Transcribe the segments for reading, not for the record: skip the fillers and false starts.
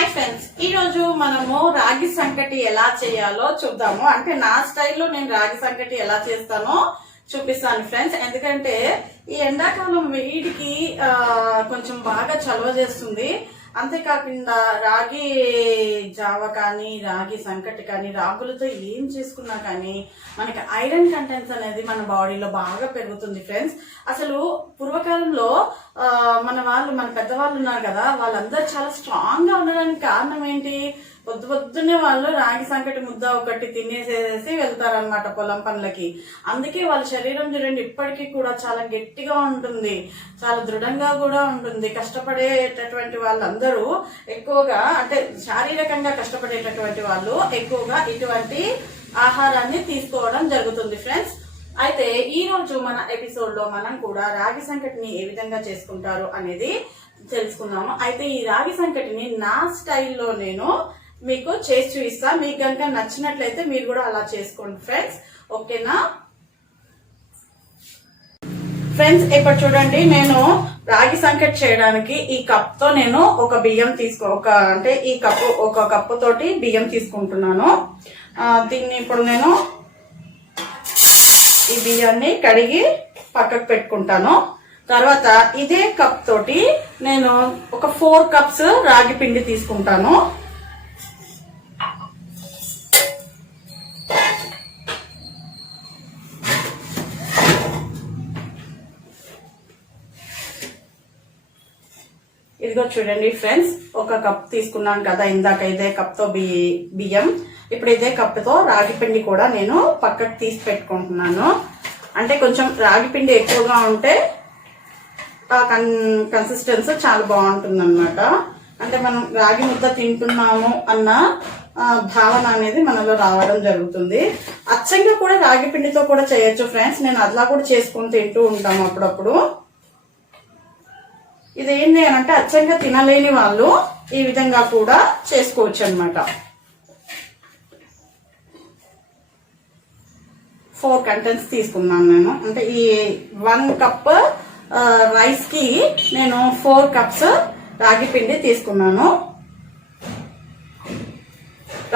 Hi friends, ఈ రోజు మనము రాగి సంకటి ఎలా చేయాలో చూద్దాము. అంటే నా స్టైల్లో నేను రాగి సంకటి ఎలా చేస్తానో చూపిస్తాను ఫ్రెండ్స్. ఎందుకంటే ఈ ఎండాకాలం వేడికి కొంచెం బాగా చలవ చేస్తుంది. అంతేకాకుండా రాగి జావ కానీ రాగి సంకటి కానీ రాగులతో ఏం చేసుకున్నా కానీ మనకి ఐరన్ కంటెంట్స్ అనేది మన బాడీలో బాగా పెరుగుతుంది ఫ్రెండ్స్. అసలు పూర్వకాలంలో మన పెద్దవాళ్ళు ఉన్నారు కదా, వాళ్ళందరూ చాలా స్ట్రాంగ్ గా ఉండడానికి కారణం ఏంటి? పొద్దున్నే వాళ్ళు రాగి సంకటి ముద్ద ఒకటి తినేసేసి వెళ్తారనమాట పొలం పనులకి. అందుకే వాళ్ళ శరీరం చూడండి ఇప్పటికీ కూడా చాలా గట్టిగా ఉంటుంది, చాలా దృఢంగా కూడా ఉంటుంది. కష్టపడేటటువంటి వాళ్ళందరూ ఎక్కువగా, అంటే శారీరకంగా కష్టపడేటటువంటి వాళ్ళు ఎక్కువగా ఇటువంటి ఆహారాన్ని తీసుకోవడం జరుగుతుంది ఫ్రెండ్స్. అయితే ఈ రోజు మన ఎపిసోడ్ లో మనం కూడా రాగి సంకటిని ఏ విధంగా చేసుకుంటారు అనేది తెలుసుకుందాము. అయితే ఈ రాగి సంకటిని నా స్టైల్లో నేను మీకు చేసి చూపిస్తా. మీకు కనుక నచ్చినట్లయితే మీరు కూడా అలా చేసుకోండి ఫ్రెండ్స్. ఓకేనా ఫ్రెండ్స్? ఇప్పుడు చూడండి, నేను రాగి సంకటి చేయడానికి ఈ కప్ తో నేను ఒక బియ్యం ఒక కప్పు తోటి బియ్యం తీసుకుంటున్నాను. దీన్ని ఇప్పుడు నేను ఈ బియ్యాన్ని కడిగి పక్కకు పెట్టుకుంటాను. తర్వాత ఇదే కప్ తోటి నేను ఒక 4 కప్స్ రాగి పిండి తీసుకుంటాను. ఇదిగో చూడండి ఫ్రెండ్స్, ఒక కప్ తీసుకున్నాను కదా ఇందాక, ఇదే కప్ తో బియ్యం. ఇప్పుడు ఇదే కప్ తో రాగి పిండి కూడా నేను పక్కకు తీసి పెట్టుకుంటున్నాను. అంటే కొంచెం రాగి పిండి ఎక్కువగా ఉంటే కన్సిస్టెన్సీ చాలా బాగుంటుంది అనమాట. అంటే మనం రాగి ముద్ద తింటున్నాము అన్న భావన అనేది మనలో రావడం జరుగుతుంది. అచ్చంగా కూడా రాగి పిండితో కూడా చేయొచ్చు ఫ్రెండ్స్. నేను అట్లా కూడా చేసుకొని తింటూ ఉంటాము అప్పుడప్పుడు. ఇదేంటి అని అంటే అచ్చంగా తినలేని వాళ్ళు ఈ విధంగా కూడా చేసుకోవచ్చు అనమాట. 4 కంటెంట్స్ తీసుకున్నాను నేను. అంటే ఈ 1 కప్ రైస్ కి నేను 4 కప్స్ రాగి పిండి తీసుకున్నాను.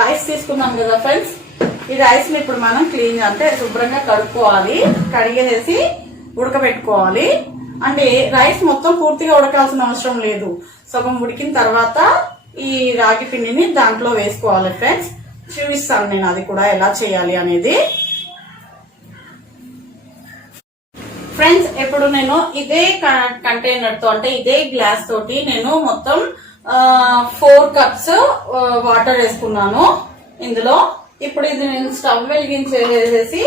రైస్ తీసుకున్నాం కదా ఫ్రెండ్స్, ఈ రైస్ ని ఇప్పుడు మనం క్లీన్ అంటే శుభ్రంగా కడుక్కోవాలి. కడిగేసి ఉడకబెట్టుకోవాలి. అంటే రైస్ మొత్తం పూర్తిగా ఉడకాల్సిన అవసరం లేదు. సగం ఉడికిన తర్వాత ఈ రాగి పిండిని దాంట్లో వేసుకోవాలి ఫ్రెండ్స్. చూపిస్తాను నేను అది కూడా ఎలా చేయాలి అనేది. ఫ్రెండ్స్, ఇప్పుడు నేను ఇదే కంటైనర్ తో, అంటే ఇదే గ్లాస్ తోటి నేను మొత్తం 4 కప్స్ వాటర్ వేసుకున్నాను ఇందులో. ఇప్పుడు ఇది నేను స్టవ్ వెలిగించేసేసి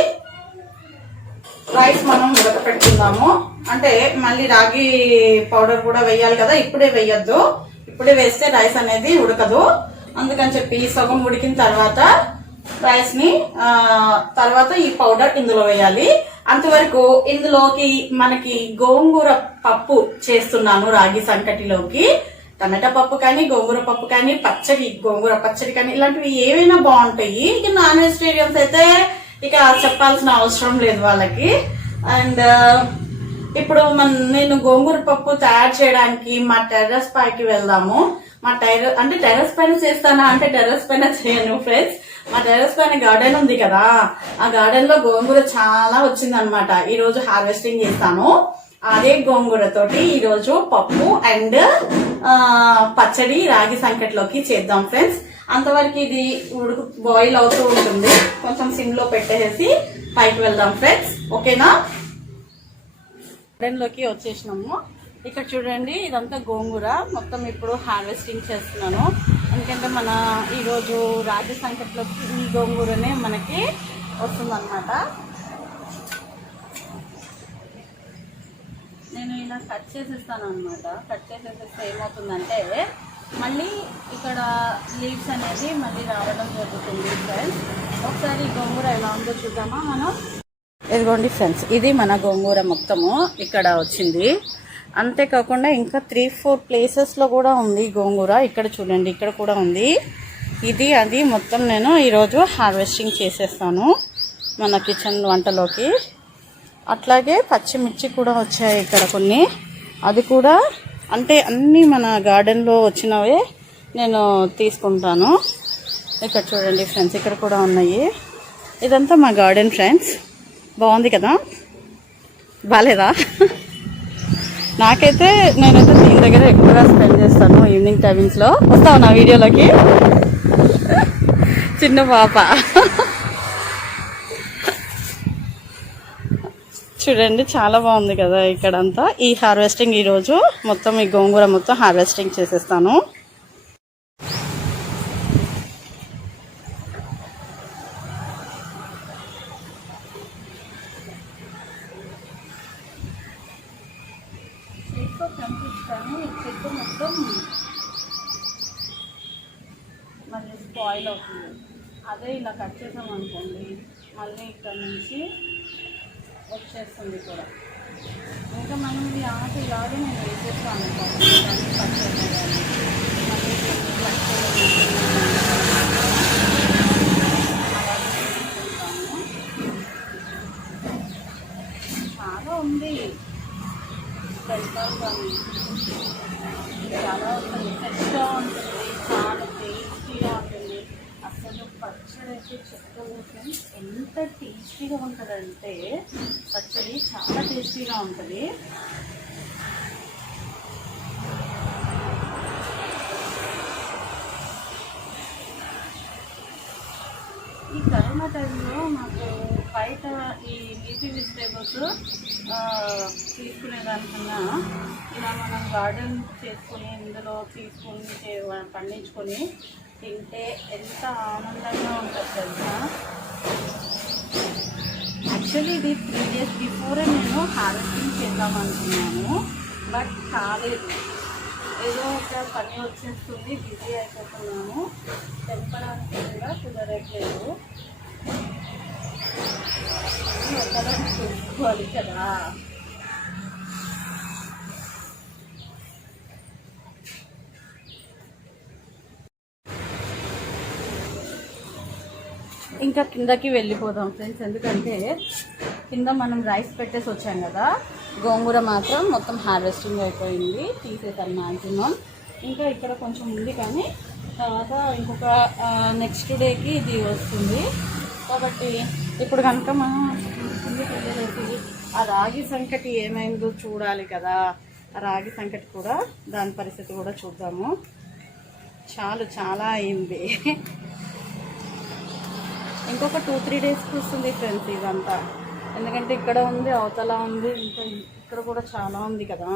రైస్ మనం ఉడకపెట్టుకుందాము. అంటే మళ్ళీ రాగి పౌడర్ కూడా వేయాలి కదా, ఇప్పుడే వేయద్దు. ఇప్పుడే వేస్తే రైస్ అనేది ఉడకదు. అందుకని చెప్పి సగం ఉడికిన తర్వాత రైస్ ని తర్వాత ఈ పౌడర్ ఇందులో వేయాలి. అంతవరకు ఇందులోకి మనకి గోంగూర పప్పు చేస్తున్నాను రాగి సంకటిలోకి. టమాటా పప్పు కానీ, గోంగూర పప్పు కానీ, గోంగూర పచ్చడి కానీ ఇలాంటివి ఏవైనా బాగుంటాయి. ఇక నాన్ వెజిటేరియన్స్ అయితే ఇక చెప్పాల్సిన అవసరం లేదు వాళ్ళకి. అండ్ ఇప్పుడు నేను గోంగూర పప్పు తయారు చేయడానికి మా టెర్రస్ పైకి వెళ్దాము. టెర్రస్ పైన చేస్తానా అంటే టెర్రస్ పైన చేయను ఫ్రెండ్స్. మా టెర్రస్ పైన గార్డెన్ ఉంది కదా, ఆ గార్డెన్ లో గోంగూర చాలా వచ్చిందనమాట. ఈ రోజు హార్వెస్టింగ్ చేస్తాను. అదే గోంగూర తోటి ఈ రోజు పప్పు అండ్ పచ్చడి రాగి సంకటిలోకి చేద్దాం ఫ్రెండ్స్. అంతవరకు ఇది బాయిల్ అవుతూ ఉంటుంది. కొంచెం సిమ్ లో పెట్టేసి పైకి వెళ్దాం ఫ్రెండ్స్. ఓకేనా? గార్డెన్ లోకి వచ్చేసినాము. ఇక్కడ చూడండి, ఇదంతా గోంగూర మొత్తం ఇప్పుడు హార్వెస్టింగ్ చేస్తున్నాను. ఎందుకంటే మన ఈరోజు రాగి సంకటిలోకి ఈ గోంగూరనే మనకి వస్తుందన్నమాట. నేను ఇలా కట్ చేసేస్తాను అనమాట. కట్ చేసేస్తే ఏమవుతుందంటే మళ్ళీ ఇక్కడ లీవ్స్ అనేది మళ్ళీ రావడం జరుగుతుంది ఫ్రెండ్స్. ఒకసారి గోంగూర ఎలా ఉందో చూద్దామా మనం. ఇదిగోండి ఫ్రెండ్స్, ఇది మన గోంగూర మొత్తము ఇక్కడ వచ్చింది. అంతేకాకుండా ఇంకా 3-4 ప్లేసెస్ లో కూడా ఉంది గోంగూర. ఇక్కడ చూడండి, ఇక్కడ కూడా ఉంది. అది మొత్తం నేను ఈరోజు హార్వెస్టింగ్ చేసేస్తాను మన కిచెన్ వంటలోకి. అట్లాగే పచ్చిమిర్చి కూడా వచ్చాయి ఇక్కడ కొన్ని. అది కూడా అంటే అన్నీ మన గార్డెన్లో వచ్చినవే నేను తీసుకుంటాను. ఇక్కడ చూడండి ఫ్రెండ్స్, ఇక్కడ కూడా ఉన్నాయి. ఇదంతా మా గార్డెన్ ఫ్రెండ్స్. బాగుంది కదా, బాగాలేదా? నాకైతే నేనైతే దీని దగ్గర ఎక్కువగా స్పెండ్ చేస్తాను ఈవినింగ్ టైమింగ్స్లో. వస్తావు నా వీడియోలోకి? చిన్న పాప చూడండి, చాలా బాగుంది కదా ఇక్కడంతా. ఈ హార్వెస్టింగ్ ఈరోజు మొత్తం ఈ గోంగూర మొత్తం హార్వెస్టింగ్ చేసేస్తాను. చెట్టు మొత్తం మళ్ళీ స్పాయిల్ అవుతుంది. అదే ఇలా కట్ చేసాం అనుకోండి, మళ్ళీ ఇక్కడ నుంచి వచ్చేస్తుంది కూడా. ఇంకా మనం ఇది ఆకు ఇలాగే నేను వేసేస్తాను కట్ చేసేదాన్ని. మళ్ళీ చాలా ఉంది, పెడతాను కానీ చాలా ఉంటుంది, ఫ్రెష్గా ఉంటుంది, చాలా టేస్టీగా ఉంటుంది. అసలు పచ్చడి అయితే చెప్తాను ఫ్రెండ్స్, ఎంత టేస్టీగా ఉంటుందంటే పచ్చడి చాలా టేస్టీగా ఉంటుంది. ఈ కరోనా టైంలో మాకు బయట ఈ లీఫీ వెజిటేబుల్స్ తీసుకునేదానికన్నా ఇలా మనం గార్డెన్ చేసుకొని ఇందులో తీసుకొని పండించుకొని తింటే ఎంత ఆనందంగా ఉంటుంది తెలుసా. యాక్చువల్లీ ఇది 3 days బిఫోరే నేను హార్వెస్టింగ్ చేద్దామనుకున్నాను, బట్ కాలేదు. ఏదో ఒక పని వచ్చేస్తుంది, బిజీ అయిపోతున్నాను, తెంపడానికి కూడా కుదరట్లేదు. ఒకరం చూసుకోవాలి కదా. ఇంకా కిందకి వెళ్ళిపోదాం ఫ్రెండ్స్, ఎందుకంటే కింద మనం రైస్ పెట్టేసి వచ్చాం కదా. గోంగూర మాత్రం మొత్తం హార్వెస్టింగ్ అయిపోయింది, తీసేసాను మ్యాక్సిమం. ఇంకా ఇక్కడ కొంచెం ఉంది, కానీ తర్వాత ఇంకొక నెక్స్ట్ డేకి ఇది వస్తుంది. కాబట్టి ఇప్పుడు కనుక మనం కిందకి వెళ్ళేసి ఆ రాగి సంకటి ఏమైందో చూడాలి కదా. ఆ రాగి సంకటి కూడా, దాని పరిస్థితి కూడా చూద్దాము. చాలా అయింది. ఇంకొక 2-3 డేస్కి వస్తుంది ఫ్రెండ్స్ ఇదంతా. ఎందుకంటే ఇక్కడ ఉంది, అవతల ఉంది, ఇంకా ఇక్కడ కూడా చాలా ఉంది కదా.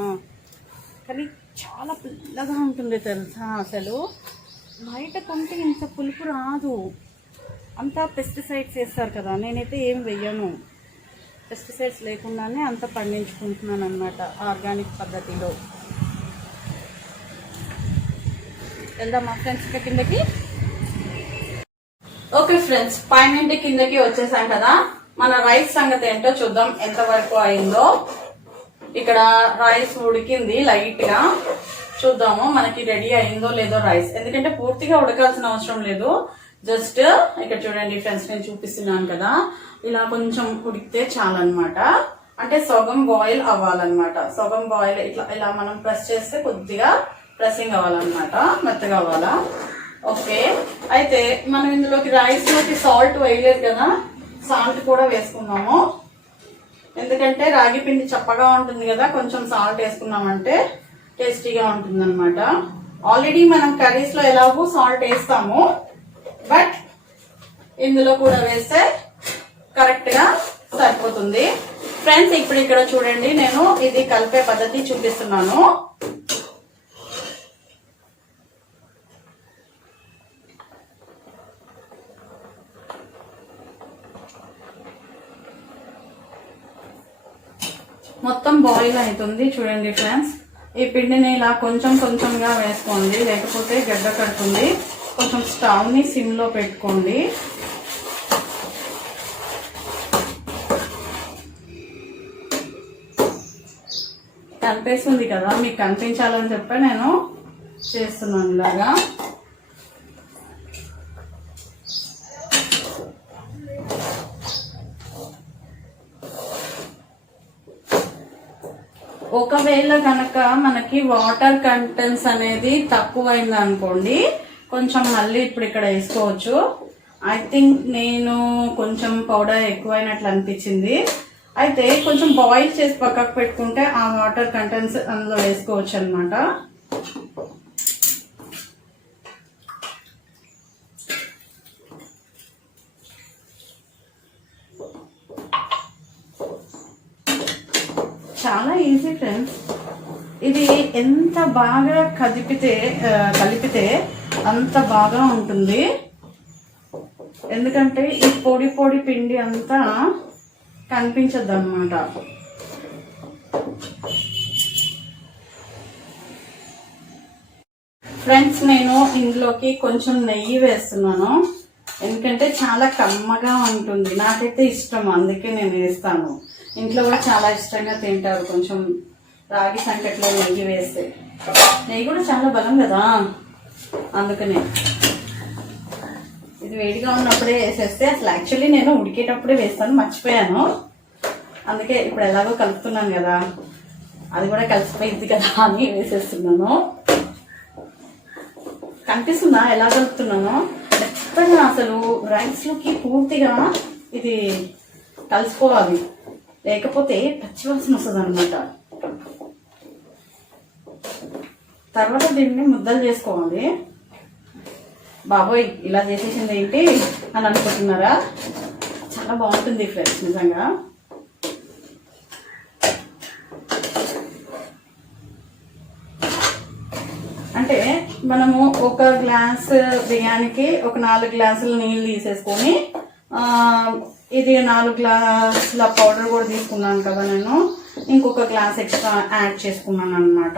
కానీ చాలా పుల్లగా ఉంటుంది తెలుసా. అసలు బయట కొంటే ఇంత పులుపు రాదు, అంతా పెస్టిసైడ్స్ వేస్తారు కదా. నేనైతే ఏం వెయ్యను, పెస్టిసైడ్స్ లేకుండానే అంత పండించుకుంటున్నాను అన్నమాట, ఆర్గానిక్ పద్ధతిలో. వెళ్దామా ఫ్రెండ్స్ ఇంకా కిందకి? ఓకే ఫ్రెండ్స్, పైనుండి కిందకి వచ్చేసాం కదా. మన రైస్ సంగతి ఏంటో చూద్దాం, ఎంత వరకు అయిందో. ఇక్కడ రైస్ ఉడికింది లైట్ గా, చూద్దాము మనకి రెడీ అయిందో లేదో రైస్. ఎందుకంటే పూర్తిగా ఉడకాల్సిన అవసరం లేదు, జస్ట్ ఇక్కడ చూడండి ఫ్రెండ్స్, నేను చూపిస్తున్నాను కదా, ఇలా కొంచెం ఉడికితే చాలన్నమాట. అంటే సగం బాయిల్ అవ్వాలన్నమాట. సగం బాయిల్ ఇలా మనం ప్రెస్ చేస్తే కొద్దిగా ప్రెస్సింగ్ అవ్వాలన్నమాట, మెత్తగా అవ్వాలా. ఓకే, అయితే మనం ఇందులోకి రైస్ లోకి సాల్ట్ వేయలేదు కదా, సాల్ట్ కూడా వేసుకున్నాము. ఎందుకంటే రాగి పిండి చప్పగా ఉంటుంది కదా, కొంచెం సాల్ట్ వేసుకున్నామంటే టేస్టీగా ఉంటుంది అనమాట. ఆల్రెడీ మనం కర్రీస్ లో ఎలాగో సాల్ట్ వేస్తాము, బట్ ఇందులో కూడా వేస్తే కరెక్ట్ గా సరిపోతుంది ఫ్రెండ్స్. ఇప్పుడు ఇక్కడ చూడండి, నేను ఇది కలిపే పద్ధతి చూపిస్తున్నాను. మొత్తం బాయిల్ అవుతుంది చూడండి ఫ్రెండ్స్. ఈ పిండిని ఇలా కొంచెం కొంచెంగా వేసుకోండి, లేకపోతే గడ్డ కడుతుంది. కొంచెం స్టవ్ ని సిమ్ లో పెట్టుకోండి. కనిపిస్తుంది కదా, మీకు కనిపించాలని చెప్పి నేను చేస్తున్నాను ఇలాగా. ఒకవేళ కనుక మనకి వాటర్ కంటెంట్స్ అనేది తక్కువైంది అనుకోండి, కొంచెం మళ్ళీ ఇప్పుడు ఇక్కడ వేసుకోవచ్చు. ఐ థింక్ నేను కొంచెం పౌడర్ ఎక్కువైనట్లు అనిపించింది. అయితే కొంచెం బాయిల్ చేసి పక్కకు పెట్టుకుంటే ఆ వాటర్ కంటెంట్స్ అందులో వేసుకోవచ్చు అనమాట. చాలా ఈజీ ఫ్రెండ్స్. ఇది ఎంత బాగా కలిపితే అంత బాగా ఉంటుంది. ఎందుకంటే ఈ పొడి పొడి పిండి అంతా కనిపించద్దు అన్నమాట. ఫ్రెండ్స్, నేను ఇందులోకి కొంచెం నెయ్యి వేస్తున్నాను. ఎందుకంటే చాలా కమ్మగా ఉంటుంది. నాకైతే ఇష్టం, అందుకే నేను వేస్తాను. ఇంట్లో కూడా చాలా ఇష్టంగా తింటారు కొంచెం రాగి సంకట్లో నెయ్యి వేస్తే. నెయ్యి కూడా చాలా బలం కదా, అందుకనే. ఇది వేడిగా ఉన్నప్పుడే వేసేస్తే, అసలు యాక్చువల్లీ నేను ఉడికేటప్పుడే వేస్తాను, మర్చిపోయాను. అందుకే ఇప్పుడు ఎలాగో కలుపుతున్నాను కదా, అది కూడా కలిసిపోయింది కదా అని వేసేస్తున్నాను. కనిపిస్తుందా ఎలా కలుపుతున్నానో? మెత్తగా అసలు రైస్లోకి పూర్తిగా ఇది కలిసిపోవాలి, లేకపోతే పచ్చివాసన వస్తుంది అనమాట. తర్వాత దీన్ని ముద్దలు చేసుకోవాలి. బాబోయ్, ఇలా చేసేసింది ఏంటి అని అనుకుంటున్నారా? చాలా బాగుంటుంది ఫ్రెండ్స్ నిజంగా. అంటే మనము ఒక గ్లాస్ బియ్యానికి ఒక 4 గ్లాసులు నీళ్ళు తీసేసుకొని, ఇది 4 గ్లాసుల పౌడర్ కూడా తీసుకున్నాను కదా నేను, ఇంకొక గ్లాస్ ఎక్స్ట్రా యాడ్ చేసుకున్నాను అన్నమాట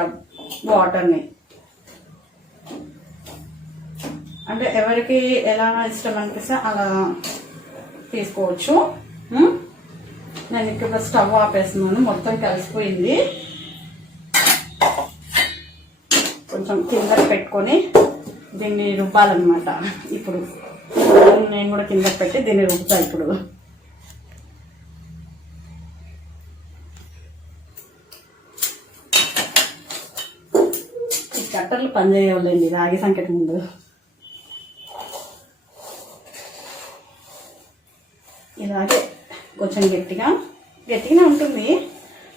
వాటర్ని. అంటే ఎవరికి ఎలా ఇష్టం అనిపిస్తే అలా తీసుకోవచ్చు. నేను ఇక్కడ స్టవ్ ఆపేస్తున్నాను, మొత్తం కలిసిపోయింది. కొంచెం కిందకి పెట్టుకొని దీన్ని రుబ్బాలన్నమాట. ఇప్పుడు నేను కూడా కిందకి పెట్టి దీన్ని రుబ్బుతా. ఇప్పుడు ఈ కట్టర్లు పనిచేయలేండి రాగి సంకటి ముందు. ఇలాగే కొంచెం గట్టిగానే ఉంటుంది.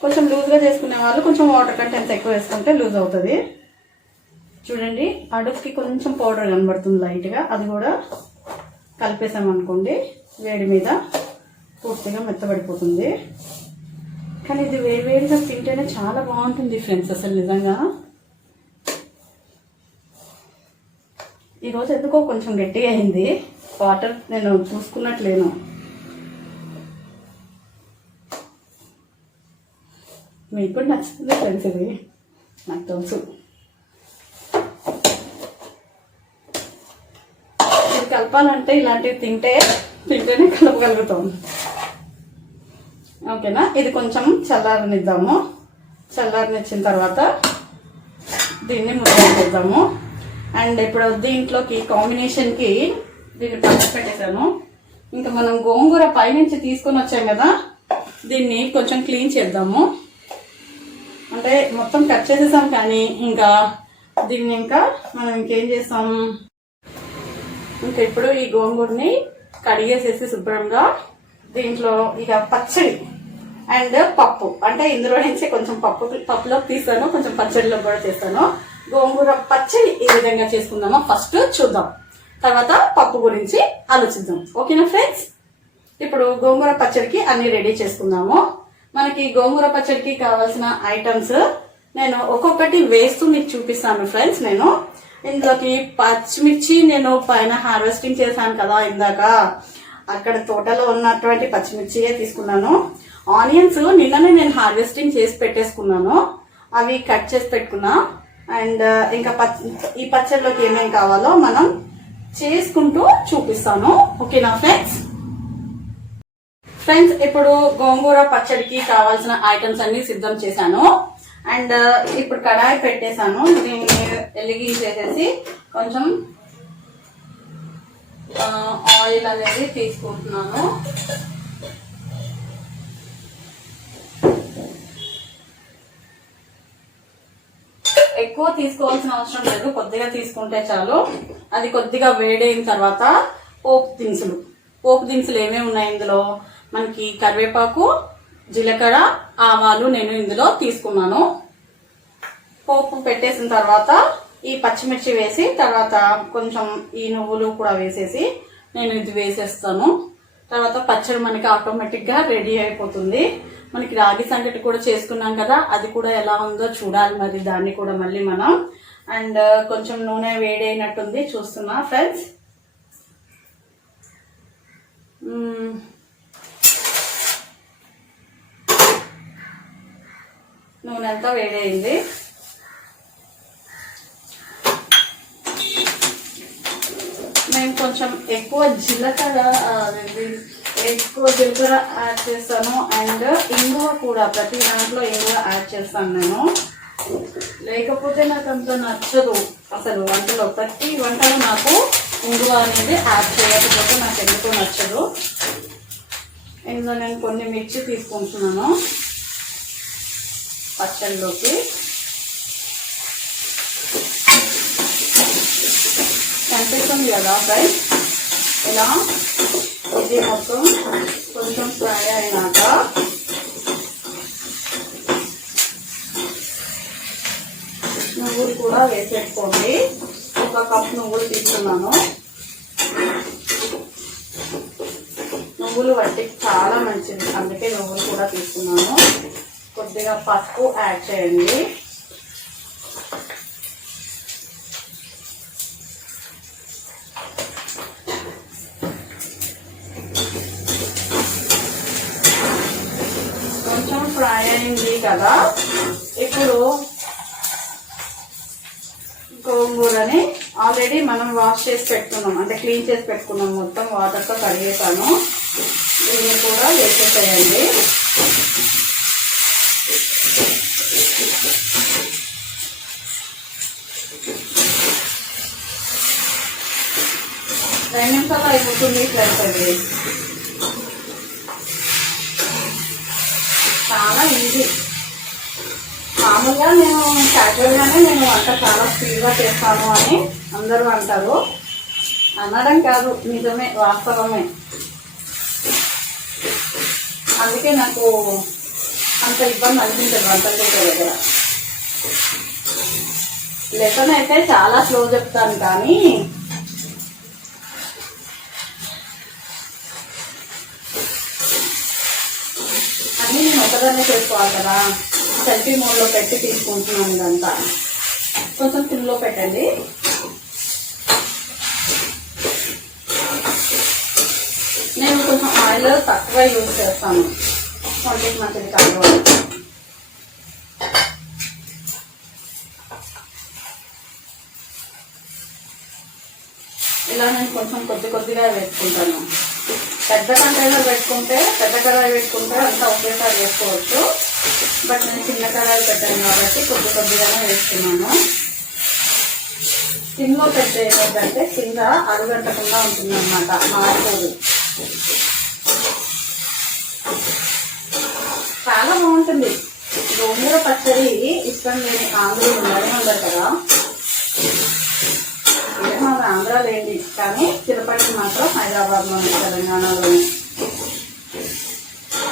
కొంచెం లూజ్గా చేసుకునే వాళ్ళు కొంచెం వాటర్ కంటెంట్స్ ఎక్కువ వేసుకుంటే లూజ్ అవుతుంది. చూడండి, అడుగుకి కొంచెం పౌడర్ కనబడుతుంది లైట్గా, అది కూడా కలిపేసామనుకోండి వేడి మీద పూర్తిగా మెత్తబడిపోతుంది. కానీ ఇది వేడిగా తింటేనే చాలా బాగుంటుంది ఫ్రెండ్స్ అసలు నిజంగా. ఈరోజు ఎందుకో కొంచెం గట్టిగా అయింది, వాటర్ నేను చూసుకున్నట్లేను. మీకు కూడా నచ్చుతుంది ఫ్రెండ్స్, ఇది నాకు తెలుసు. ఇది కలపాలంటే ఇలాంటివి తింటేనే కలపగలుగుతాం. ఓకేనా? ఇది కొంచెం చల్లారనిద్దాము. చల్లారనిచ్చిన తర్వాత దీన్ని ముద్ద చేద్దాము. అండ్ ఇప్పుడు దీంట్లోకి కాంబినేషన్కి దీన్ని పచ్చి పెట్టేశాను. ఇంకా మనం గోంగూర పైనుంచి తీసుకొని వచ్చాం కదా, దీన్ని కొంచెం క్లీన్ చేద్దాము. అంటే మొత్తం కట్ చేసేసాం, కానీ ఇంకా దీన్ని మనం ఇంకేం చేస్తాం, ఇంకా ఇప్పుడు ఈ గోంగూరని కడిగేసేసి శుభ్రంగా దీంట్లో ఇక పచ్చడి అండ్ పప్పు, అంటే ఇందులో నుంచి కొంచెం పప్పులో తీస్తాను, కొంచెం పచ్చడిలో కూడా చేస్తాను. గోంగూర పచ్చడి ఏ విధంగా చేసుకుందామో ఫస్ట్ చూద్దాం, తర్వాత పప్పు గురించి ఆలోచిద్దాం. ఓకేనా ఫ్రెండ్స్? ఇప్పుడు గోంగూర పచ్చడికి అన్ని రెడీ చేసుకుందాము. మనకి గోంగూర పచ్చడికి కావాల్సిన ఐటమ్స్ నేను ఒక్కొక్కటి వేస్తూ మీకు చూపిస్తాను ఫ్రెండ్స్. నేను ఇందులోకి పచ్చిమిర్చి నేను పైన హార్వెస్టింగ్ చేశాను కదా ఇందాక, అక్కడ తోటలో ఉన్నటువంటి పచ్చిమిర్చియే తీసుకున్నాను. ఆనియన్స్ నిన్ననే నేను హార్వెస్టింగ్ చేసి పెట్టేసుకున్నాను, అవి కట్ చేసి పెట్టుకున్నా. అండ్ ఇంకా ఈ పచ్చడిలోకి ఏమేమి కావాలో మనం చేసుకుంటూ చూపిస్తాను. ఓకేనా ఫ్రెండ్స్? ఇప్పుడు గోంగూర పచ్చడికి కావాల్సిన ఐటమ్స్ అన్ని సిద్ధం చేశాను. అండ్ ఇప్పుడు కడాయి పెట్టేశాను. దీన్ని వెలిగించేసేసి కొంచెం ఆయిల్ అనేది తీసుకుంటున్నాను. ఎక్కువ తీసుకోవాల్సిన అవసరం లేదు, కొద్దిగా తీసుకుంటే చాలు. అది కొద్దిగా వేడైన తర్వాత పోపు దినుసులు ఏమేమి ఉన్నాయి ఇందులో, మనకి కరివేపాకు, జీలకర్ర, ఆవాలు నేను ఇందులో తీసుకున్నాను. పోపు పెట్టేసిన తర్వాత ఈ పచ్చిమిర్చి వేసి తర్వాత కొంచెం ఈ నువ్వులు కూడా వేసేసి నేను ఇది వేసేస్తాను. తర్వాత పచ్చడి మనకి ఆటోమేటిక్ గా రెడీ అయిపోతుంది. మనకి రాగి సంగటి కూడా చేసుకున్నాం కదా, అది కూడా ఎలా ఉందో చూడాలి మరి దాన్ని కూడా మళ్ళీ మనం. అండ్ కొంచెం నూనె వేడి అయినట్టుంది, చూస్తున్నా ఫ్రెండ్స్. నూనె అంతా వేడైంది. నేను కొంచెం ఎక్కువ జీలకర్ర యాడ్ చేస్తాను. అండ్ ఇంగువ కూడా, ప్రతి దాంట్లో ఇంగువ యాడ్ చేస్తాను నేను. లేకపోతే నాకు అంత నచ్చదు అసలు వంటలో. ప్రతి వంటలో నాకు ఇంగువ అనేది యాడ్ చేయకపోతే నాకు ఎందుకో నచ్చదు. ఇందులో నేను కొన్ని మిర్చి తీసుకుంటున్నాను పచ్చడిలోకి. కనిపిస్తుంది కదా ఫ్రెండ్స్, ఇలా ఇది మొత్తం కొంచెం ఫ్రై అయినాక నువ్వులు కూడా వేసేసుకోండి. 1 కప్ నువ్వులు తీసుకున్నాను. నువ్వులు వంటికి చాలా మంచిది, అందుకే నువ్వులు కూడా తీసుకున్నాను. కొద్దిగా పసుపు యాడ్ చేయండి. కొంచెం ఫ్రై అయింది కదా, ఇప్పుడు గోంగూరని ఆల్రెడీ మనం వాష్ చేసి పెట్టుకున్నాం, అంటే క్లీన్ చేసి పెట్టుకున్నాం, మొత్తం వాటర్తో కడిగేసాను. దీన్ని కూడా వేసేసేయండి. రెండు నిమిషాలు అయిపోతుంది ఫ్రెండ్స్. అది చాలా ఈజీ. మామూలుగా నేను క్యాజువల్గానే నేను వంట చాలా స్పీడ్గా చేస్తాను అని అందరూ అంటారు. అనడం కాదు, నిజమే, వాస్తవమే. అందుకే నాకు అంత ఇబ్బంది అనిపించదు వంటలు చేసే దగ్గర. లెసన్ అయితే చాలా స్లో చెప్తాను, కానీ అన్నీ నేను ఒకదాన్నే చేసుకోవాలి కదా. సెల్ఫీ మోడ్లో పెట్టి తీసుకుంటున్నాను ఇదంతా. కొంచెం సిమ్లో పెట్టండి. నేను కొంచెం ఆయిల్ తక్కువ యూజ్ చేస్తాను, వంటకి మంచిది కాదు. ఇలా నేను కొంచెం కొద్దిగా వేసుకుంటాను. పెద్ద కంటైనర్ పెట్టుకుంటే, పెద్ద కడాయి పెట్టుకుంటే అంతా ఒకేసారి వేసుకోవచ్చు. బట్ నేను చిన్న కడాయి పెట్టాను కాబట్టి కొద్దిగానే వేస్తున్నాను. సిమ్లో పెడితే ఏమైందంటే కింద అడుగంటకుండా ఉంటుంది అన్నమాట, మాడిపోదు. చాలా బాగుంటుంది. గోంగూర పచ్చడి ఇష్టం లేని ఆంధ్రులు ఉండరు కదా. ఏమో ఆంధ్ర లేండి, కానీ తిరుపతి మాత్రం హైదరాబాద్లోని, తెలంగాణలోని.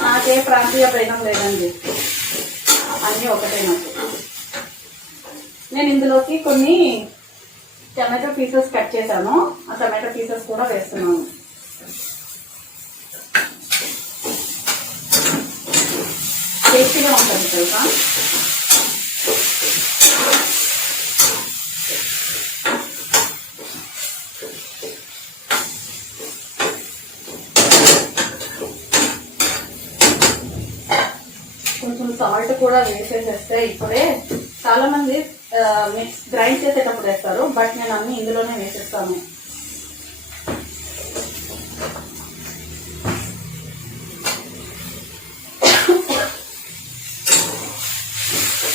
నాకే ప్రాంతీయ భేదం లేదండి, అన్నీ ఒకటే నాకు. నేను ఇందులోకి కొన్ని టమాటో పీసెస్ కట్ చేశాను, ఆ టమాటో పీసెస్ కూడా వేస్తున్నాను. టేస్టీగా ఉంటుంది తెలుసా. కొంచెం సాల్ట్ కూడా వేసేసేస్తే ఇప్పుడే. చాలా మంది మిక్స్ గ్రైండ్ చేసేటప్పుడు వేస్తారు, బట్ నేను అన్ని ఇందులోనే వేసేస్తాను.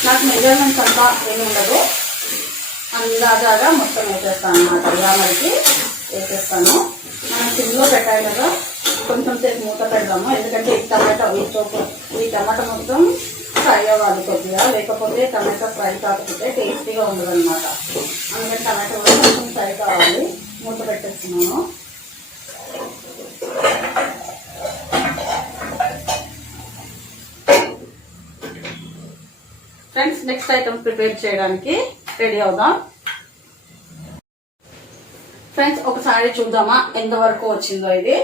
నాకు మెజర్మెంట్స్ అంతా ఏమి ఉండదు, అందాజాగా మొత్తం వేసేస్తాను అన్నమాట. ఉదాహరణకి వేసేస్తాను. మనం సిమ్లో పెట్టాలి కదా, కొంచెం సేపు మూత పెడదాము. ఎందుకంటే ఈ టమాటా మొత్తం ఫ్రై అవ్వాలి కొద్దిగా, లేకపోతే టమాటా ఫ్రై కాకపోతే టేస్టీగా ఉండదు అనమాట. అందుకని టమాటా కూడా కొంచెం ఫ్రై కావాలి. మూత పెట్టేస్తున్నాను. ఫ్రెండ్స్, నెక్స్ట్ ఐటమ్ ప్రిపేర్ చేయడానికి రెడీ అవుదాం. ఫ్రెండ్స్, ఒకసారి చూద్దామా ఎంతవరకు వచ్చిందో ఇది.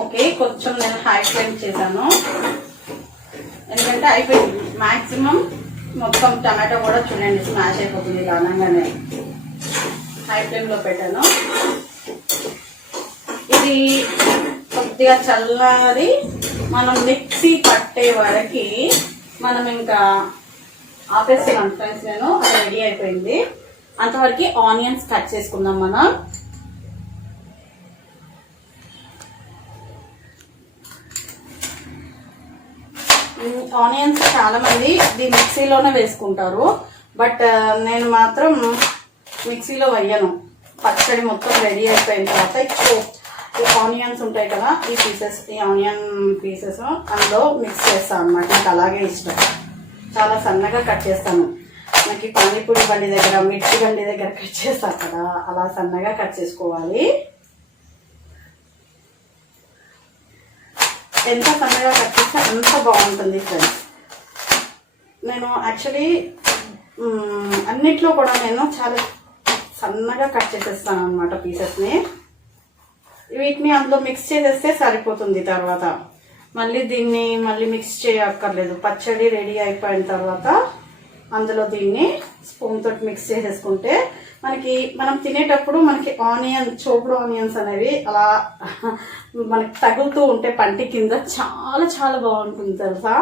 ఓకే, కొంచెం నేను హై ఫ్లేమ్ చేశాను ఎందుకంటే అయిపోయింది మాక్సిమం. మొత్తం టమాటో కూడా చూడండి స్మాష్ అయిపోతుంది ఇలా అనగానే. హై ఫ్లేమ్లో పెట్టాను. ఇది కొద్దిగా చల్లారి మనం మిక్సీ పట్టే వరకు మనం ఇంకా ఆపేస్తున్నాం ఫ్రెండ్స్. నేను అది రెడీ అయిపోయింది. అంతవరకు ఆనియన్స్ కట్ చేసుకుందాం మనం. ఆనియన్స్ చాలా మంది ఇది మిక్సీలోనే వేసుకుంటారు, బట్ నేను మాత్రం మిక్సీలో వేయను. పచ్చడి మొత్తం రెడీ అయిపోయిన తర్వాత ఈ ఆనియన్స్ ఉంటాయి కదా, ఈ ఆనియన్ పీసెస్ అందులో మిక్స్ చేస్తాను అన్నమాట. నాకు అలాగే ఇష్టం. చాలా సన్నగా కట్ చేస్తాను. మనకి పానీపూరి బండి దగ్గర, మిర్చి బండి దగ్గర కట్ చేస్తారు కదా, అలా సన్నగా కట్ చేసుకోవాలి. ఎంత సన్నగా కట్ చేస్తే అంత బాగుంటుంది ఫ్రెండ్స్. నేను యాక్చువల్లీ అన్నిట్లో కూడా నేను చాలా సన్నగా కట్ చేసేస్తాను అనమాట పీసెస్ని. వీటిని అందులో మిక్స్ చేసేస్తే సరిపోతుంది. తర్వాత దీన్ని మళ్ళీ మిక్స్ చేయక్కర్లేదు. పచ్చడి రెడీ అయిపోయిన తర్వాత అందులో దీన్ని స్పూన్ తోటి మిక్స్ చేసేసుకుంటే మనం తినేటప్పుడు మనకి చోపుడు ఆనియన్స్ అనేవి అలా మనకి తగులుతూ ఉంటే పంటి కింద చాలా చాలా బాగుంటుంది తెలుసా.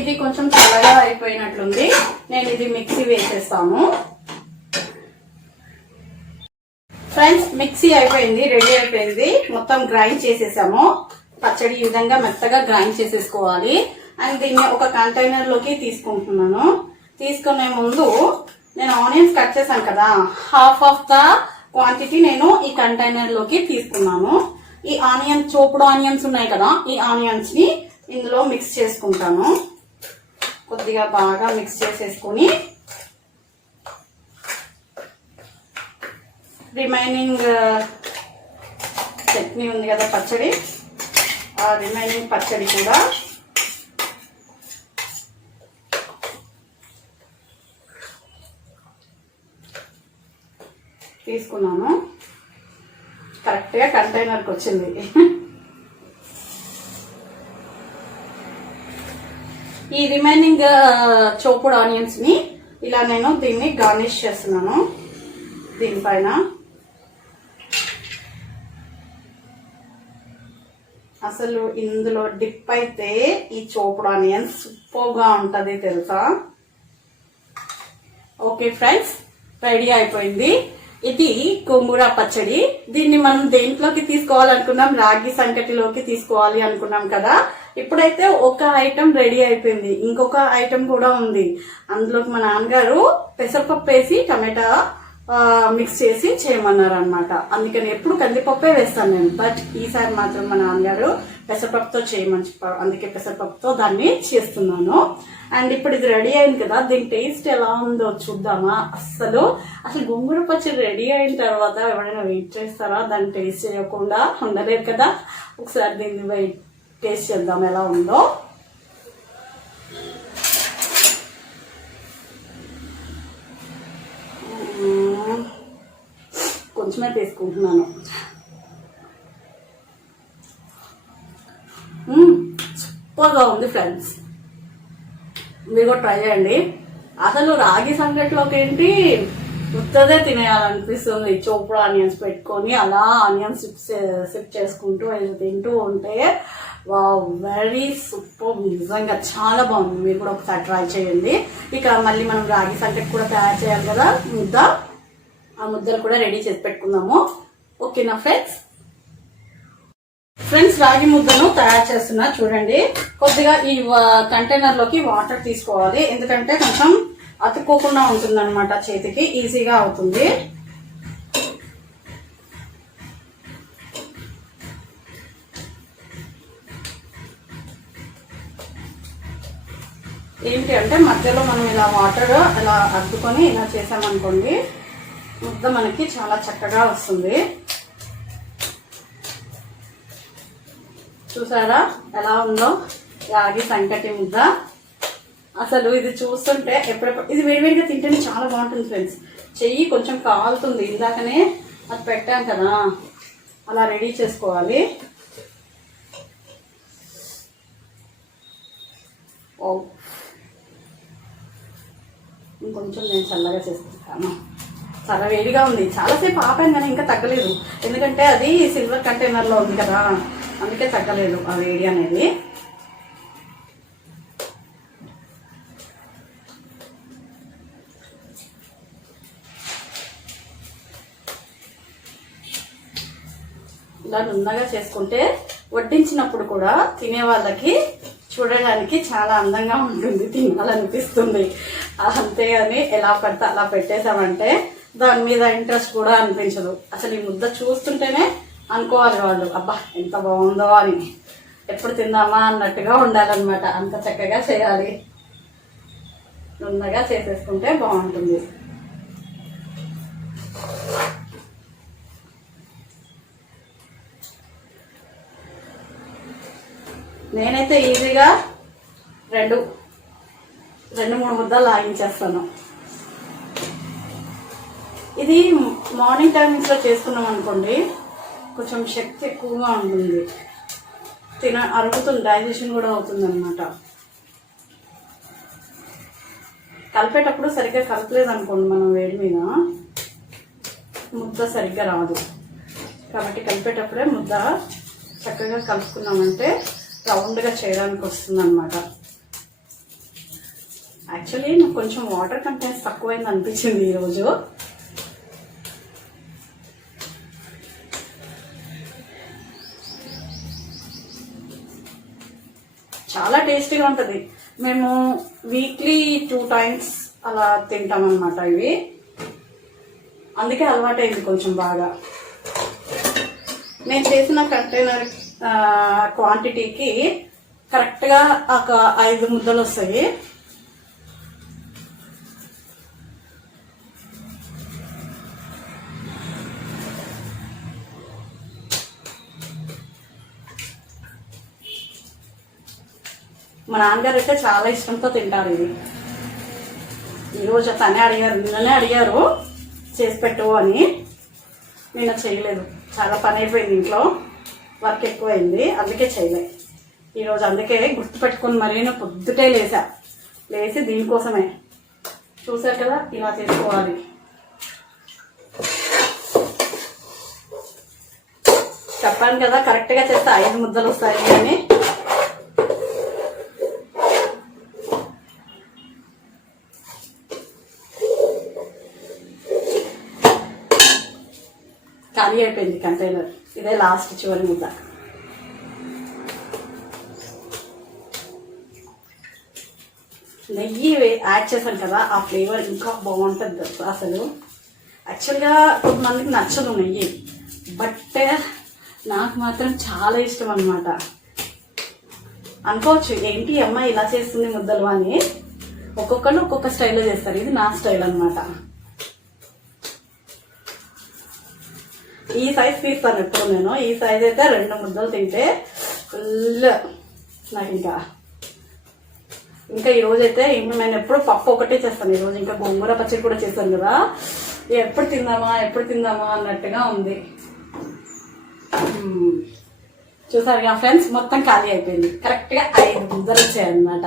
ఇది కొంచెం చల్లగా అయిపోయినట్లుంది. నేను ఇది మిక్సీ వేసేస్తాను. ఫ్రెండ్స్, మిక్సీ అయిపోయింది, రెడీ అయిపోయింది. మొత్తం గ్రైండ్ చేసేసాము. పచ్చడి ఈ విధంగా మెత్తగా గ్రైండ్ చేసేసుకోవాలి. అండ్ దీన్ని ఒక కంటైనర్ లోకి తీసుకుంటున్నాను. తీసుకునే ముందు నేను ఆనియన్స్ కట్ చేశాను కదా, హాఫ్ ఆఫ్ ద క్వాంటిటీ నేను ఈ కంటైనర్ లోకి తీసుకున్నాను. ఈ చోపుడు ఆనియన్స్ ఉన్నాయి కదా, ఈ ఆనియన్స్ ని ఇందులో మిక్స్ చేసుకుంటాను. కొద్దిగా బాగా మిక్స్ చేసేసుకుని రిమైనింగ్ చట్నీ ఉంది కదా పచ్చడి, ఆ రిమైనింగ్ పచ్చడి కూడా తీసుకున్నాను. కరెక్ట్గా కంటైనర్కి వచ్చింది. ఈ రిమైనింగ్ చోపుడు ఆనియన్స్ ని ఇలా నేను దీన్ని గార్నిష్ చేస్తున్నాను. దీనిపైన అసలు ఇందులో డిప్ అయితే ఈ చోపుడు ఆనియన్స్ సూపర్గా ఉంటది తెలుసా. ఓకే ఫ్రెండ్స్, రెడీ అయిపోయింది. ఇది గోంగూర పచ్చడి. దీన్ని మనం దేంట్లోకి తీసుకోవాలనుకున్నాం, రాగి సంకటిలోకి తీసుకోవాలి అనుకున్నాం కదా. ఇప్పుడైతే ఒక ఐటెం రెడీ అయిపోయింది, ఇంకొక ఐటెం కూడా ఉంది. అందులోకి మా నాన్నగారు పెసరపప్పు వేసి టమాటా మిక్స్ చేసి చేయమన్నారు అనమాట. అందుకని ఎప్పుడు కందిపప్పే వేస్తాను నేను, బట్ ఈసారి మాత్రం మా నాన్నగారు పెసరపప్పుతో చేయమని చెప్పారు. అందుకే పెసరపప్పుతో దాన్ని చేస్తున్నాను. అండ్ ఇప్పుడు ఇది రెడీ అయింది కదా, దీని టేస్ట్ ఎలా ఉందో చూద్దామా. అసలు గోంగూర పచ్చడి రెడీ అయిన తర్వాత ఎవరైనా వెయిట్ చేస్తారా? దాన్ని టేస్ట్ చేయకుండా ఉండలేరు కదా. ఒకసారి దీన్ని టేస్ట్ చేద్దాం ఎలా ఉందో. కొంచెమే తీసుకుంటున్నాను. సూపర్గా ఉంది ఫ్రెండ్స్, మీరు కూడా ట్రై చేయండి. అసలు రాగి సంగటిలోకి ఏంటి ఉత్తదే తినేయాలనిపిస్తుంది. చోపుడు ఆనియన్స్ పెట్టుకొని అలా ఆనియన్స్ సిప్ చేసుకుంటూ తింటూ ఉంటే వెరీ సూపర్. నిజంగా చాలా బాగుంది. మీరు కూడా ఒకసారి ట్రై చేయండి. ఇక మళ్ళీ మనం రాగి సంగటి కూడా తయారు చేయాలి కదా, ముద్ద. ఆ ముద్దలు కూడా రెడీ చేసి పెట్టుకుందాము. ఓకేనా ఫ్రెండ్స్, రాగి ముద్దను తయారు చేస్తున్నా చూడండి. కొద్దిగా ఈ కంటైనర్ లోకి వాటర్ తీసుకోవాలి, ఎందుకంటే కొంచెం అతుక్కోకుండా ఉంటుంది అనమాట, చేతికి ఈజీగా అవుతుంది. ఏంటి అంటే మధ్యలో మనం ఇలా వాటర్ ఇలా అద్దుకొని ఇలా చేసామనుకోండి ముద్ద మనకి చాలా చక్కగా వస్తుంది. చూసారా ఎలా ఉందో రాగి సంకటి ముద్ద. అసలు ఇది చూస్తుంటే ఎప్పుడెప్పుడు ఇది వేడివేడిగా తింటేనే చాలా బాగుంటుంది ఫ్రెండ్స్. చెయ్యి కొంచెం కాలుతుంది, ఇందాకనే అది పెట్టాం కదా, అలా రెడీ చేసుకోవాలి. ఓ ఇంకొంచెం నేను చల్లగా చేస్తాను. చాలా వేడిగా ఉంది, చాలాసేపు ఆపాను కానీ ఇంకా తగ్గలేదు. ఎందుకంటే అది సిల్వర్ కంటైనర్లో ఉంది కదా, అందుకే తగ్గలేదు ఆ వేడి అనేది. ఇలా నున్నగా చేసుకుంటే వడ్డించినప్పుడు కూడా తినే వాళ్ళకి చూడడానికి చాలా అందంగా ఉంటుంది, తినాలనిపిస్తుంది. అంతేగాని ఎలా పడితే అలా పెట్టేశామంటే దాని మీద ఇంట్రెస్ట్ కూడా అనిపించదు. అసలు ఈ ముద్ద చూస్తుంటేనే అనుకోవాలి వాళ్ళు, అబ్బా ఎంత బాగుందో అని, ఎప్పుడు తిందామా అన్నట్టుగా ఉండాలన్నమాట. అంత చక్కగా చేయాలి, నున్నగా చేసేసుకుంటే బాగుంటుంది. నేనైతే ఈజీగా రెండు మూడు ముద్దలు లాగించేస్తాను. ఇది మార్నింగ్ టైమింగ్స్లో చేసుకున్నాం అనుకోండి కొంచెం శక్తి ఎక్కువగా ఉంటుంది, అరుగుతుంది, డైజెషన్ కూడా అవుతుంది అనమాట. కలిపేటప్పుడు సరిగ్గా కలపలేదు అనుకోండి మనం వేడి మీద ముద్ద సరిగ్గా రాదు. కాబట్టి కలిపేటప్పుడే ముద్ద చక్కగా కలుపుకున్నామంటే రౌండ్గా చేయడానికి వస్తుంది అనమాట. యాక్చువల్లీ నాకు కొంచెం వాటర్ కంటెంట్స్ తక్కువైంది అనిపించింది ఈరోజు. చాలా టేస్టీగా ఉంటుంది. మేము వీక్లీ 2 times అలా తింటాం అన్నమాట ఇవి, అందుకే అలవాటైంది కొంచెం బాగా. నేను చేసిన కంటైనర్ క్వాంటిటీకి కరెక్ట్గా ఒక 5 ముద్దలు వస్తాయి. మా నాన్నగారు అయితే చాలా ఇష్టంతో తింటారు ఇది. ఈరోజు తనే అడిగారు, నిన్ననే అడిగారు చేసి పెట్టు అని. నిన్న చేయలేదు, చాలా పని అయిపోయింది, ఇంట్లో వర్క్ ఎక్కువైంది, అందుకే చేయలేదు ఈరోజు. అందుకే గుర్తుపెట్టుకుని మరీ పొద్దుటే లేచి దీనికోసమే. చూసారు కదా ఇలా చేసుకోవాలి. చెప్పాను కదా కరెక్ట్గా చేస్తే 5 ముద్దలు వస్తాయి అని. ఖాళీ అయిపోయింది కంటైనర్, ఇదే లాస్ట్ చివరి ముద్ద. నెయ్యి యాడ్ చేశాను కదా, ఆ ఫ్లేవర్ ఇంకా బాగుంటుంది అసలు. యాక్చువల్గా కొంతమందికి నచ్చదు నెయ్యి, బట్ నాకు మాత్రం చాలా ఇష్టం అనమాట. అనుకోవచ్చు ఏంటి అమ్మాయి ఇలా చేస్తుంది ముద్దలు అని, ఒక్కొక్కరు ఒక్కొక్క స్టైల్లో చేస్తారు, ఇది నా స్టైల్ అనమాట. ఈ సైజ్ తీస్తాను ఎప్పుడు నేను. ఈ సైజ్ అయితే 2 ముద్దలు తింటే ఫుల్ నాకు. ఇంకా ఈరోజు అయితే నేను ఎప్పుడు పప్పు ఒకటే చేస్తాను, ఈరోజు ఇంకా గోంగూర పచ్చడి కూడా చేస్తాను కదా, ఎప్పుడు తిందామా అన్నట్టుగా ఉంది. చూసారు కదా ఫ్రెండ్స్, మొత్తం ఖాళీ అయిపోయింది. కరెక్ట్గా 5 ముద్దలు వచ్చాయన్నమాట.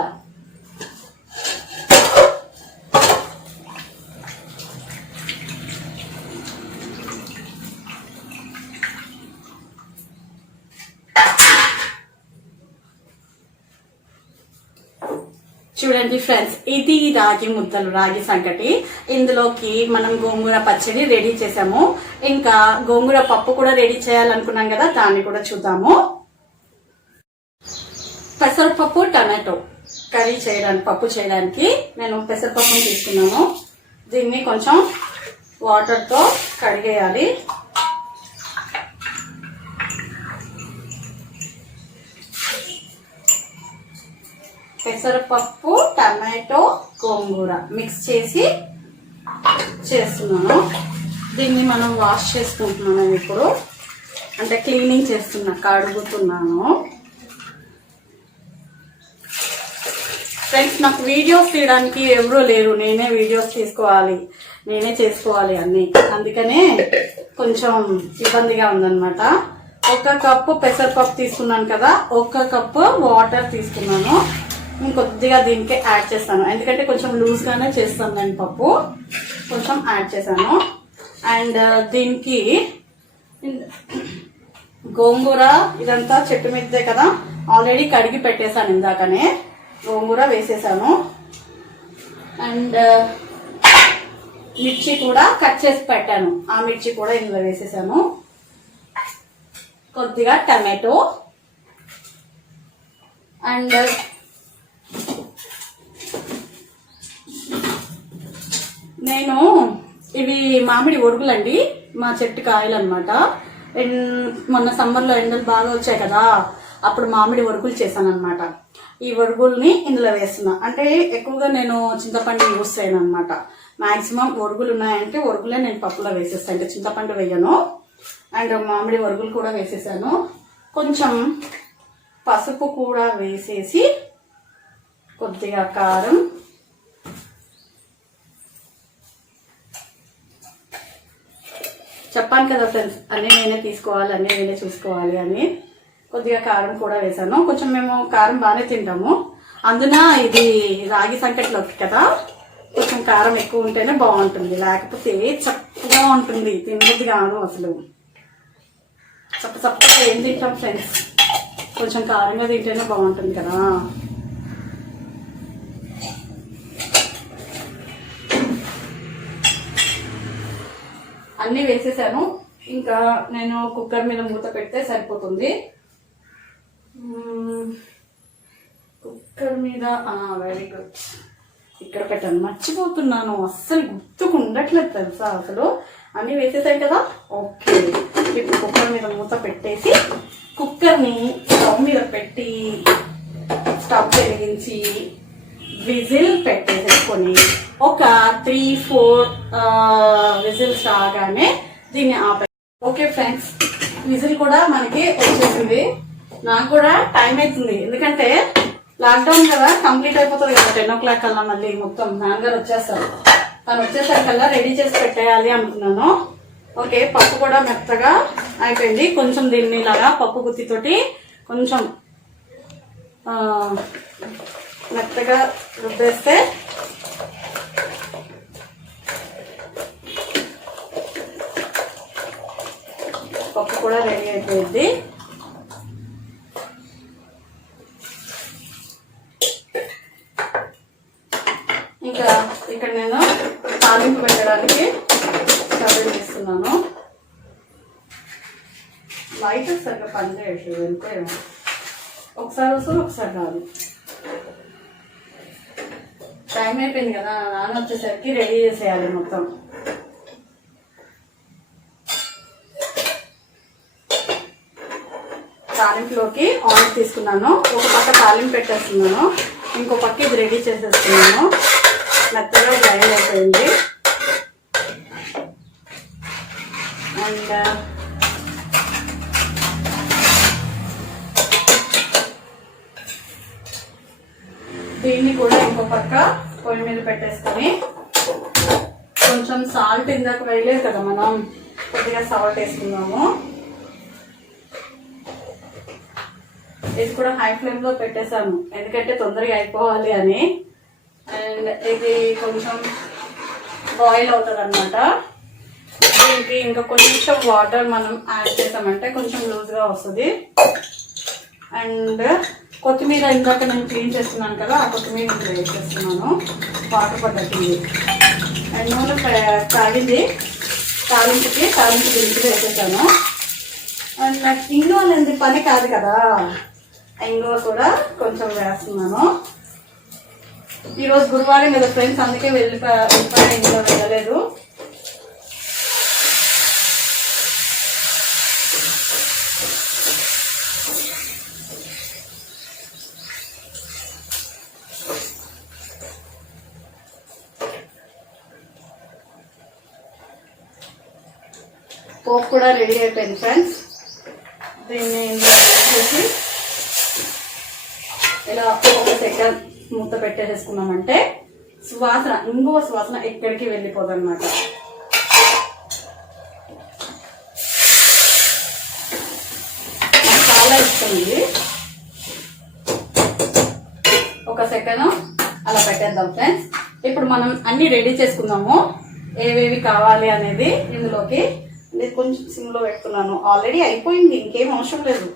చూడండి ఫ్రెండ్స్, ఇది రాగి ముద్దలు, రాగి సంకటి. ఇందులోకి మనం గోంగూర పచ్చడి రెడీ చేసాము, ఇంకా గోంగూర పప్పు కూడా రెడీ చేయాలనుకున్నాం కదా, దాన్ని కూడా చూద్దాము. పెసరపప్పు టమాటో కర్రీ చేయడానికి, పప్పు చేయడానికి నేను పెసరపప్పుని తీసుకున్నాను. దీన్ని కొంచెం వాటర్తో కడిగేయాలి. పెసరపప్పు, టమాటో, గోంగూర మిక్స్ చేసి చేస్తున్నాను. దీన్ని మనం వాష్ చేసుకుంటున్నాను ఇప్పుడు, అంటే క్లీనింగ్ చేస్తున్నా, కడుగుతున్నాను. ఫ్రెండ్స్, నాకు వీడియోస్ తీయడానికి ఎవరూ లేరు, నేనే వీడియోస్ తీసుకోవాలి, నేనే చేసుకోవాలి అన్ని, అందుకనే కొంచెం ఇబ్బందిగా ఉందన్నమాట. 1 కప్పు పెసరపప్పు తీసుకున్నాను కదా, 1 కప్పు వాటర్ తీసుకున్నాను. ఇంకొద్దిగా దీనికి యాడ్ చేస్తాను, ఎందుకంటే కొంచెం లూజ్గానే చేస్తాను నేను పప్పు, కొంచెం యాడ్ చేశాను. అండ్ దీనికి గోంగూర ఇదంతా చెట్టు మీదే కదా, ఆల్రెడీ కడిగి పెట్టేశాను ఇందాకనే, గోంగూర వేసేసాను. అండ్ మిర్చి కూడా కట్ చేసి పెట్టాను, ఆ మిర్చి కూడా ఇందులో వేసేసాను. కొద్దిగా టమాటో అండ్ నేను ఇవి మామిడి ఒరుగులండి, మా చెట్టు కాయలు అనమాట. మొన్న సమ్మర్లో ఎండలు బాగా వచ్చాయి కదా, అప్పుడు మామిడి ఒరుగులు చేశాను అనమాట. ఈ ఒరుగుల్ని ఇందులో వేస్తున్నా, అంటే ఎక్కువగా నేను చింతపండు యూస్ చేయను అనమాట. మాక్సిమం ఒరుగులు ఉన్నాయంటే ఒరుగులే నేను పప్పులో వేసేస్తాను, అంటే చింతపండు వేయను. అండ్ మామిడి ఒరుగులు కూడా వేసేసాను. కొంచెం పసుపు కూడా వేసేసి, కొద్దిగా కారం, చెప్పాను కదా ఫ్రెండ్స్, అన్నీ నేనే తీసుకోవాలి, అన్నీ నేనే చూసుకోవాలి అని. కొద్దిగా కారం కూడా వేసాను. కొంచెం మేము కారం బాగానే తింటాము, అందున ఇది రాగి సంకటిలోకి కదా, కొంచెం కారం ఎక్కువ ఉంటేనే బాగుంటుంది, లేకపోతే చక్కగా ఉంటుంది, తినబుద్ధి కాదు అసలు. చప్పగా ఏం తింటాం ఫ్రెండ్స్, కొంచెం కారంగా తింటేనే బాగుంటుంది కదా. అన్నీ వేసేసాను. ఇంకా నేను కుక్కర్ మీద మూత పెడితే సరిపోతుంది. కుక్కర్ మీద వెరీ గుడ్, ఇక్కడ పెట్టాను, మర్చిపోతున్నాను, అస్సలు గుర్తుకు ఉండట్లేదు తెలుసా అసలు. అన్నీ వేసేసాయి కదా, ఓకే. ఇప్పుడు కుక్కర్ మీద మూత పెట్టేసి కుక్కర్ని స్టవ్ మీద పెట్టి స్టవ్ వెలిగించి విజిల్ పెట్టేసుకొని ఒక 3-4 విజిల్స్ రాగానే దీన్ని ఆపే. ఓకే ఫ్రెండ్స్, విజిల్ కూడా మనకి వచ్చేసింది. నాకు కూడా టైం అవుతుంది, ఎందుకంటే లాక్డౌన్ కదా, కంప్లీట్ అయిపోతుంది కదా 10 o'clock కల్లా. మళ్ళీ మొత్తం నాన్నగారు వచ్చేస్తారు, తను వచ్చేసరికల్లా రెడీ చేసి పెట్టేయాలి అనుకున్నాను. ఓకే, పప్పు కూడా మెత్తగా అయిపోయింది. కొంచెం దీన్ని ఇలాగా పప్పు గుత్తితోటి కొంచెం మెత్తగా రుబ్బేస్తే పప్పు కూడా రెడీ అయిపోయింది. ఇంకా ఇక్కడ నేను తాలింపు పెట్టడానికి స్టవ్ చేస్తున్నాను. లైట్ సరిగ్గా పనిచేయట్లేదు, అంతే, ఒకసారి వస్తుంది ఒకసారి రాదు. టైం అయిపోయింది కదా, నాన్న వచ్చేసరికి రెడీ చేసేయాలి మొత్తం. తాలింపులోకి ఆయిల్ తీసుకున్నాను, ఒక పక్క తాలింపు పెట్టేస్తున్నాను, ఇంకో పక్క ఇది రెడీ చేసేస్తున్నాను. మెత్తగా గ్రైండ్ అయిపోయింది. అండ్ దీన్ని కూడా ఇంకో పక్క పొయ్యి మీద పెట్టేసుకొని కొంచెం సాల్ట్, ఇందాక వేయలేదు కదా మనం, కొద్దిగా సాల్ట్ వేసుకున్నాము. ఇది కూడా హై ఫ్లేమ్ లో పెట్టేసాను, ఎందుకంటే తొందరగా అయిపోవాలి అని. అండ్ ఇది కొంచెం బాయిల్ అవుతుంది అనమాట. దీనికి ఇంకా కొంచెం వాటర్ మనం యాడ్ చేసామంటే కొంచెం లూజ్గా వస్తుంది. అండ్ కొత్తిమీర ఇందాక నేను క్లీన్ చేస్తున్నాను కదా, ఆ కొత్తిమీర ఇందులో వేసేస్తున్నాను, వాటర్ పద్ధతి. అండ్ నూనె తాగింది, తాలింపు దించి వేసేసాను. అండ్ నాకు ఇంగువ అనేది పని కాదు కదా, ఇంగువ కూడా కొంచెం వేస్తున్నాను. ఈరోజు గురువారం కదా ఫ్రెండ్స్, అందుకే వెళ్ళిపోయా ఇంట్లో వెళ్ళలేదు. పోపు కూడా రెడీ అయిపోయింది ఫ్రెండ్స్. దీన్ని చేసి ఇలా ఒక సెకండ్ మూత పెట్టేసేసుకున్నామంటే సువాసన, ఇంగువ సువాసన ఎక్కడికి వెళ్ళిపోదు అనమాట. నాకు చాలా ఇష్టం ఇది. ఒక సెకండ్ అలా పెట్టేద్దాం ఫ్రెండ్స్. ఇప్పుడు మనం అన్ని రెడీ చేసుకుందాము, ఏవేవి కావాలి అనేది. ఇందులోకి ఇది కొంచెం సిమ్లో పెడుతున్నాను, ఆల్రెడీ అయిపోయింది, ఇంకేం అవసరం లేదు.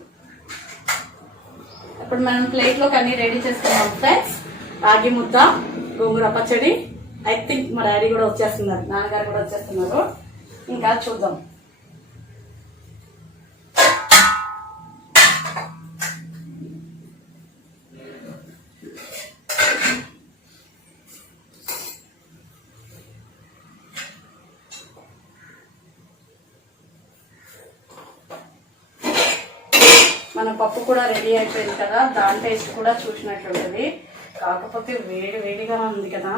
ఇప్పుడు మనం ప్లేట్లోకి అన్ని రెడీ చేసుకున్నాం ఫ్రెండ్స్. రాగి ముద్ద, గోంగూర పచ్చడి. ఐ థింక్ మా డాడీ కూడా వచ్చేస్తున్నారు, నాన్నగారు కూడా వచ్చేస్తున్నారు. ఇంకా చూద్దాం. మన పప్పు కూడా రెడీ అయిపోయింది కదా, దాని టేస్ట్ కూడా చూసినట్లుంటుంది. కాకపోతే వేడి వేడిగా ఉంది కదా,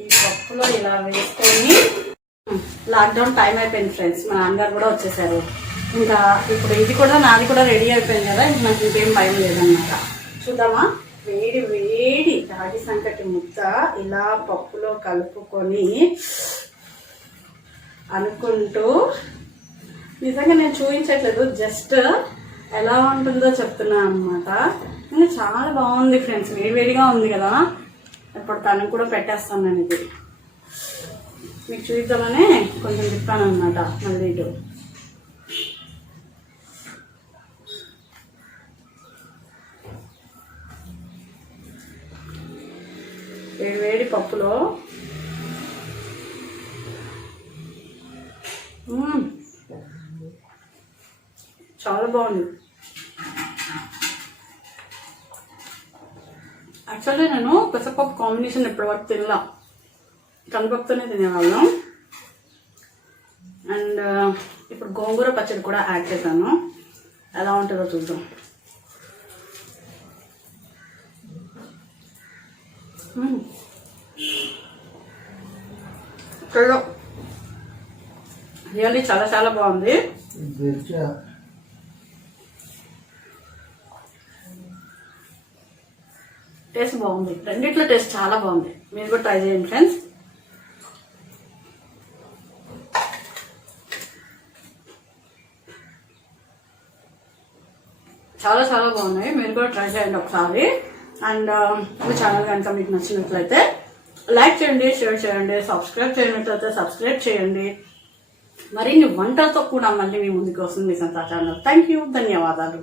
ఈ పప్పులో ఇలా వేసుకొని. లాక్డౌన్ టైం అయిపోయింది ఫ్రెండ్స్, మా నాన్నగారు కూడా వచ్చేసారు. ఇంకా ఇప్పుడు ఇది కూడా నాది కూడా రెడీ అయిపోయింది కదా, మనకి ఇంకేం భయం లేదన్నమాట. చూద్దామా? వేడి వేడి రాగి సంకటి ముద్ద ఇలా పప్పులో కలుపుకొని అనుకుంటూ, నిజంగా నేను చూపించట్లేదు, జస్ట్ ఎలా ఉంటుందో చెప్తున్నా అనమాట. ఇంకా చాలా బాగుంది ఫ్రెండ్స్, వేడివేడిగా ఉంది కదా. ఇప్పుడు తనకు కూడా పెట్టేస్తాను నేను. ఇది మీకు చూద్దామనే కొంచెం తిప్పాను అనమాట. మళ్ళీ ఇటు వేడి పప్పులో చాలా బాగుంది. యాక్చువల్లీ నేను పెసరపప్పు కాంబినేషన్ ఎప్పటివరకు తినలా, కందిపప్పుతోనే తినేవాళ్ళం. అండ్ ఇప్పుడు గోంగూర పచ్చడి కూడా యాడ్ చేశాను, ఎలా ఉంటుందో చూద్దాం. రియల్లీ చాలా చాలా బాగుంది. టేస్ట్ బాగుంది, రెండిట్లో టేస్ట్ చాలా బాగుంది. మీరు కూడా ట్రై చేయండి ఫ్రెండ్స్. చాలా చాలా బాగున్నాయి, మీరు కూడా ట్రై చేయండి ఒకసారి. అండ్ మీ ఛానల్ కనుక మీకు నచ్చినట్లయితే లైక్ చేయండి, షేర్ చేయండి, సబ్స్క్రైబ్ చేయనట్లయితే సబ్స్క్రైబ్ చేయండి. మరిన్ని వంటలతో కూడా మళ్ళీ మీ ముందుకు వస్తుంది మీ సంతా ఛానల్. థ్యాంక్ యూ, ధన్యవాదాలు.